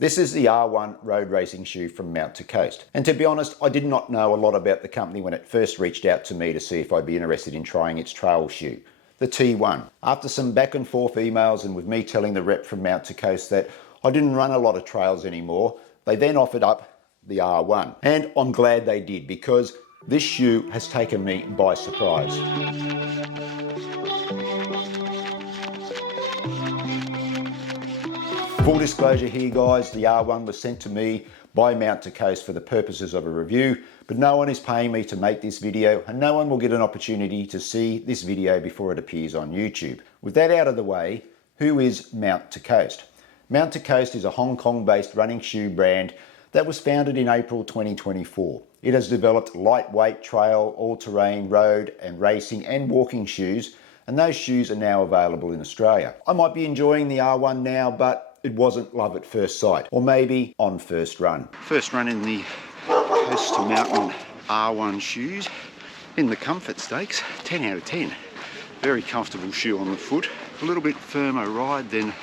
This is the R1 road racing shoe from Mount to Coast. And to be honest, I did not know a lot about the company when it first reached out to me to see if I'd be interested in trying its trail shoe, the T1. After some back and forth emails and with me telling the rep from Mount to Coast that I didn't run a lot of trails anymore, they then offered up the R1. And I'm glad they did, because this shoe has taken me by surprise. Full disclosure here guys, the R1 was sent to me by Mount to Coast for the purposes of a review, but no one is paying me to make this video and no one will get an opportunity to see this video before it appears on YouTube. With that out of the way, who is Mount to Coast? Mount to Coast is a Hong Kong based running shoe brand that was founded in April 2024. It has developed lightweight trail, all-terrain, road and racing and walking shoes, and those shoes are now available in Australia. I might be enjoying the R1 now, but it wasn't love at first sight, or maybe on first run. First run in the Coast to Mountain R1 shoes in the comfort stakes, 10 out of 10. Very comfortable shoe on the foot, a little bit firmer ride than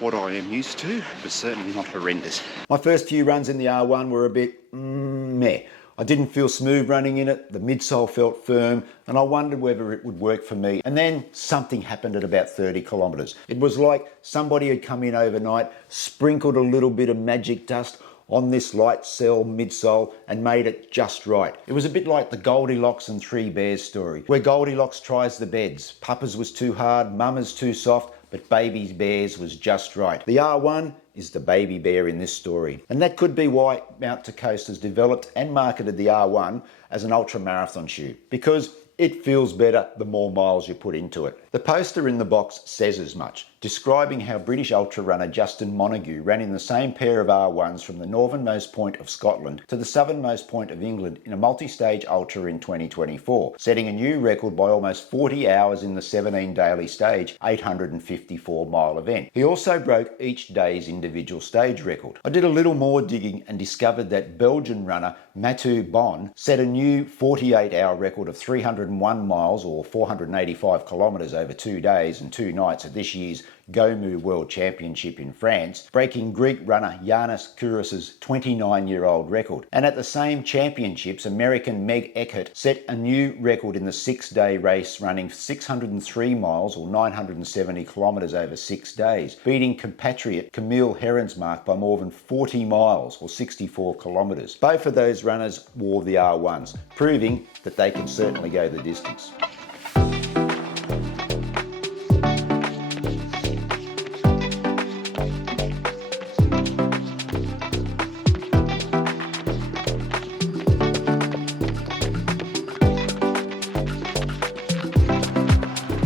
what I am used to, but certainly not horrendous. My first few runs in the R1 were a bit meh. I didn't feel smooth running in it, the midsole felt firm, and I wondered whether it would work for me. And then something happened at about 30 kilometres. It was like somebody had come in overnight, sprinkled a little bit of magic dust on this light cell midsole and made it just right. It was a bit like the Goldilocks and Three Bears story, where Goldilocks tries the beds. Papa's was too hard, Mama's too soft, but baby's bears was just right. The R1 is the baby bear in this story. And that could be why Mount to Coast has developed and marketed the R1 as an ultra marathon shoe, because it feels better the more miles you put into it. The poster in the box says as much, describing how British ultra runner Justin Montague ran in the same pair of R1s from the northernmost point of Scotland to the southernmost point of England in a multi-stage ultra in 2024, setting a new record by almost 40 hours in the 17 daily stage, 854 mile event. He also broke each day's individual stage record. I did a little more digging and discovered that Belgian runner Mathieu Bon set a new 48-hour record of 301 miles or 485 kilometres over 2 days and 2 nights at this year's Gomu World Championship in France, breaking Greek runner Yannis Kouros' 29-year-old record. And at the same championships, American Meg Eckert set a new record in the 6-day race, running 603 miles or 970 kilometres over 6 days, beating compatriot Camille Herron's mark by more than 40 miles or 64 kilometres. Both of those runners wore the R1s, proving that they can certainly go the distance.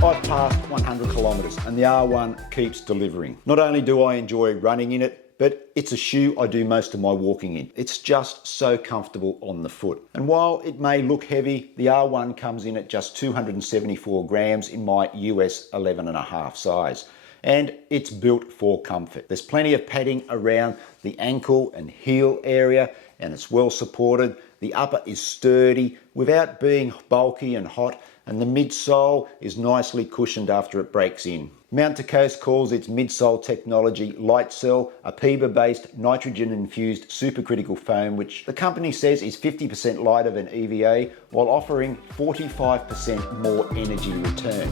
I've passed 100 kilometres and the R1 keeps delivering. Not only do I enjoy running in it, but it's a shoe I do most of my walking in. It's just so comfortable on the foot. And while it may look heavy, the R1 comes in at just 274 grams in my US 11.5 size. And it's built for comfort. There's plenty of padding around the ankle and heel area, and it's well supported. The upper is sturdy without being bulky and hot, and the midsole is nicely cushioned after it breaks in. Mount to Coast calls its midsole technology Light Cell, a PEBA-based nitrogen-infused supercritical foam, which the company says is 50% lighter than EVA, while offering 45% more energy return.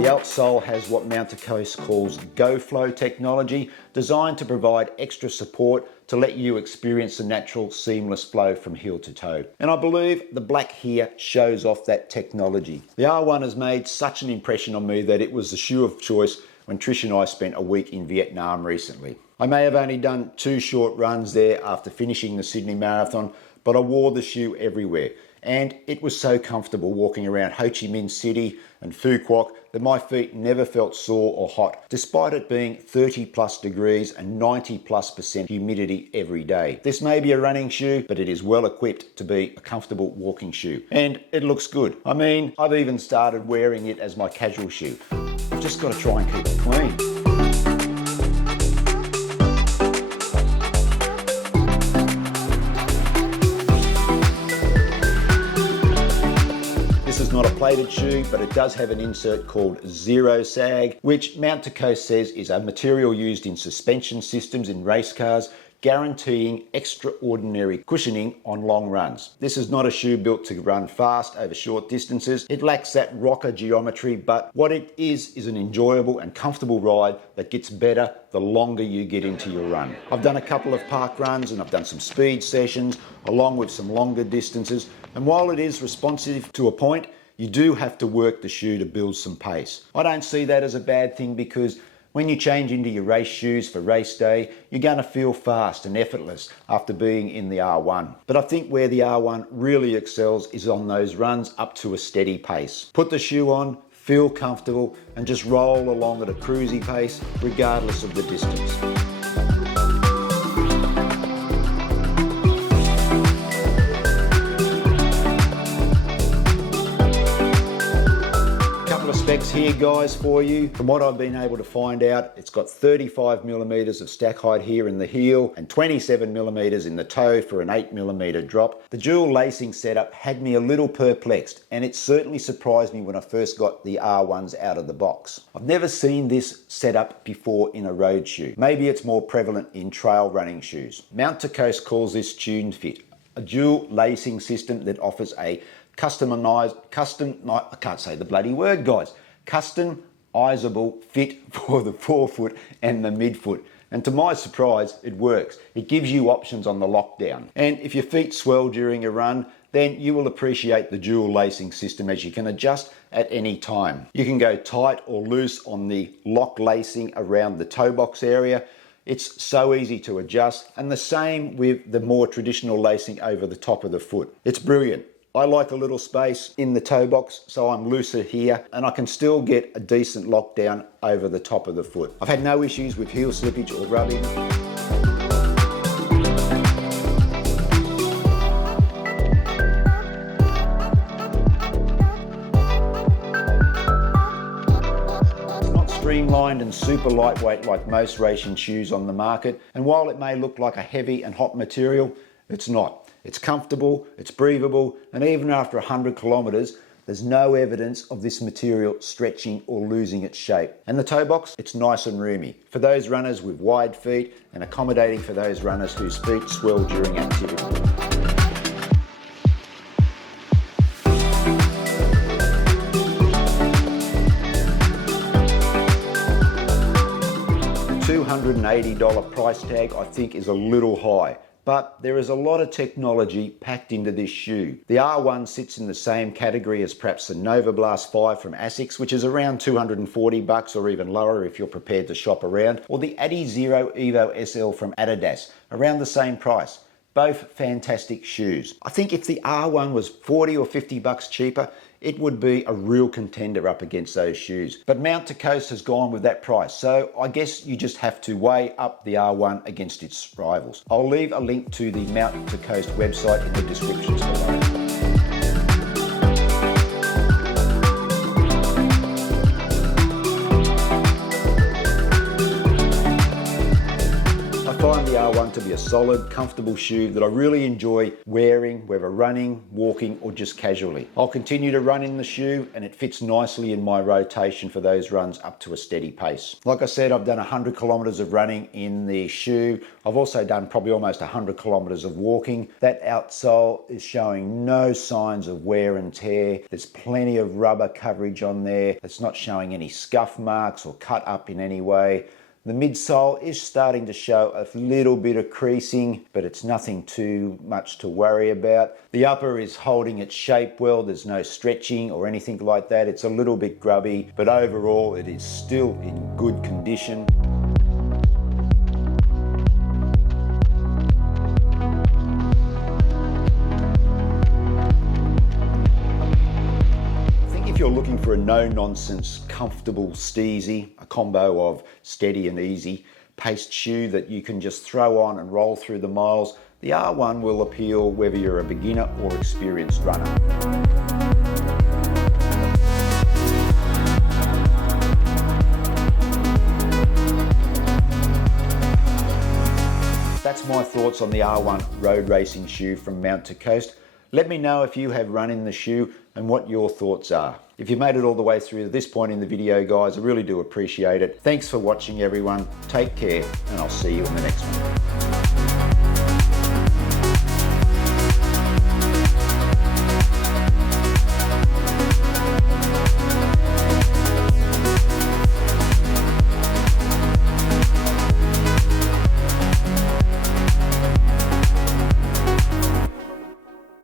The outsole has what Mount to Coast calls GoFlow technology, designed to provide extra support to let you experience the natural seamless flow from heel to toe. And I believe the black here shows off that technology. The R1 has made such an impression on me that it was the shoe of choice when Trish and I spent a week in Vietnam recently. I may have only done 2 short runs there after finishing the Sydney Marathon, but I wore the shoe everywhere. And it was so comfortable walking around Ho Chi Minh City and Phu Quoc that my feet never felt sore or hot, despite it being 30+ degrees and 90+% humidity every day. This may be a running shoe, but it is well equipped to be a comfortable walking shoe. And it looks good. I mean, I've even started wearing it as my casual shoe. I've just got to try and keep it clean. is not a plated shoe, but it does have an insert called Zero Sag, which Mount to Coast says is a material used in suspension systems in race cars, guaranteeing extraordinary cushioning on long runs. This is not a shoe built to run fast over short distances. It lacks that rocker geometry, but what it is an enjoyable and comfortable ride that gets better the longer you get into your run. I've done a couple of park runs and I've done some speed sessions along with some longer distances, and while it is responsive to a point, you do have to work the shoe to build some pace. I don't see that as a bad thing, because when you change into your race shoes for race day, you're going to feel fast and effortless after being in the R1. But I think where the R1 really excels is on those runs up to a steady pace. Put the shoe on, feel comfortable, and just roll along at a cruisy pace regardless of the distance. Specs here, guys, for you. From what I've been able to find out, it's got 35 millimeters of stack height here in the heel and 27 millimeters in the toe for an 8 millimeter drop. The dual lacing setup had me a little perplexed, and it certainly surprised me when I first got the R1s out of the box. I've never seen this setup before in a road shoe. Maybe it's more prevalent in trail running shoes. Mount to Coast calls this Tune Fit, a dual lacing system that offers a customizable fit for the forefoot and the midfoot. And to my surprise, it works. It gives you options on the lockdown. And if your feet swell during a run, then you will appreciate the dual lacing system, as you can adjust at any time. You can go tight or loose on the lock lacing around the toe box area. It's so easy to adjust, and the same with the more traditional lacing over the top of the foot. It's brilliant. I like a little space in the toe box, so I'm looser here, and I can still get a decent lockdown over the top of the foot. I've had no issues with heel slippage or rubbing. It's not streamlined and super lightweight like most racing shoes on the market, and while it may look like a heavy and hot material, it's not. It's comfortable, it's breathable, and even after 100 kilometers, there's no evidence of this material stretching or losing its shape. And the toe box, it's nice and roomy for those runners with wide feet, and accommodating for those runners whose feet swell during activity. $280 price tag I think is a little high. But there is a lot of technology packed into this shoe. The R1 sits in the same category as perhaps the Nova Blast 5 from Asics, which is around 240 bucks or even lower if you're prepared to shop around, or the Adizero Evo SL from Adidas, around the same price. Both fantastic shoes. I think if the R1 was 40 or 50 bucks cheaper, it would be a real contender up against those shoes. But Mount to Coast has gone with that price, so I guess you just have to weigh up the R1 against its rivals. I'll leave a link to the Mount to Coast website in the descriptions below. I find the R1 to be a solid, comfortable shoe that I really enjoy wearing, whether running, walking, or just casually. I'll continue to run in the shoe, and it fits nicely in my rotation for those runs up to a steady pace. Like I said, I've done 100 kilometers of running in the shoe. I've also done probably almost 100 kilometers of walking. That outsole is showing no signs of wear and tear. There's plenty of rubber coverage on there. It's not showing any scuff marks or cut up in any way. The midsole is starting to show a little bit of creasing, but it's nothing too much to worry about. The upper is holding its shape well. There's no stretching or anything like that. It's a little bit grubby, but overall it is still in good condition. You're looking for a no-nonsense, comfortable steezy, a combo of steady and easy paced shoe that you can just throw on and roll through the miles, the R1 will appeal whether you're a beginner or experienced runner. That's my thoughts on the R1 road racing shoe from Mount to Coast. Let me know if you have run in the shoe and what your thoughts are. If you made it all the way through to this point in the video, guys, I really do appreciate it. Thanks for watching, everyone. Take care, and I'll see you in the next one.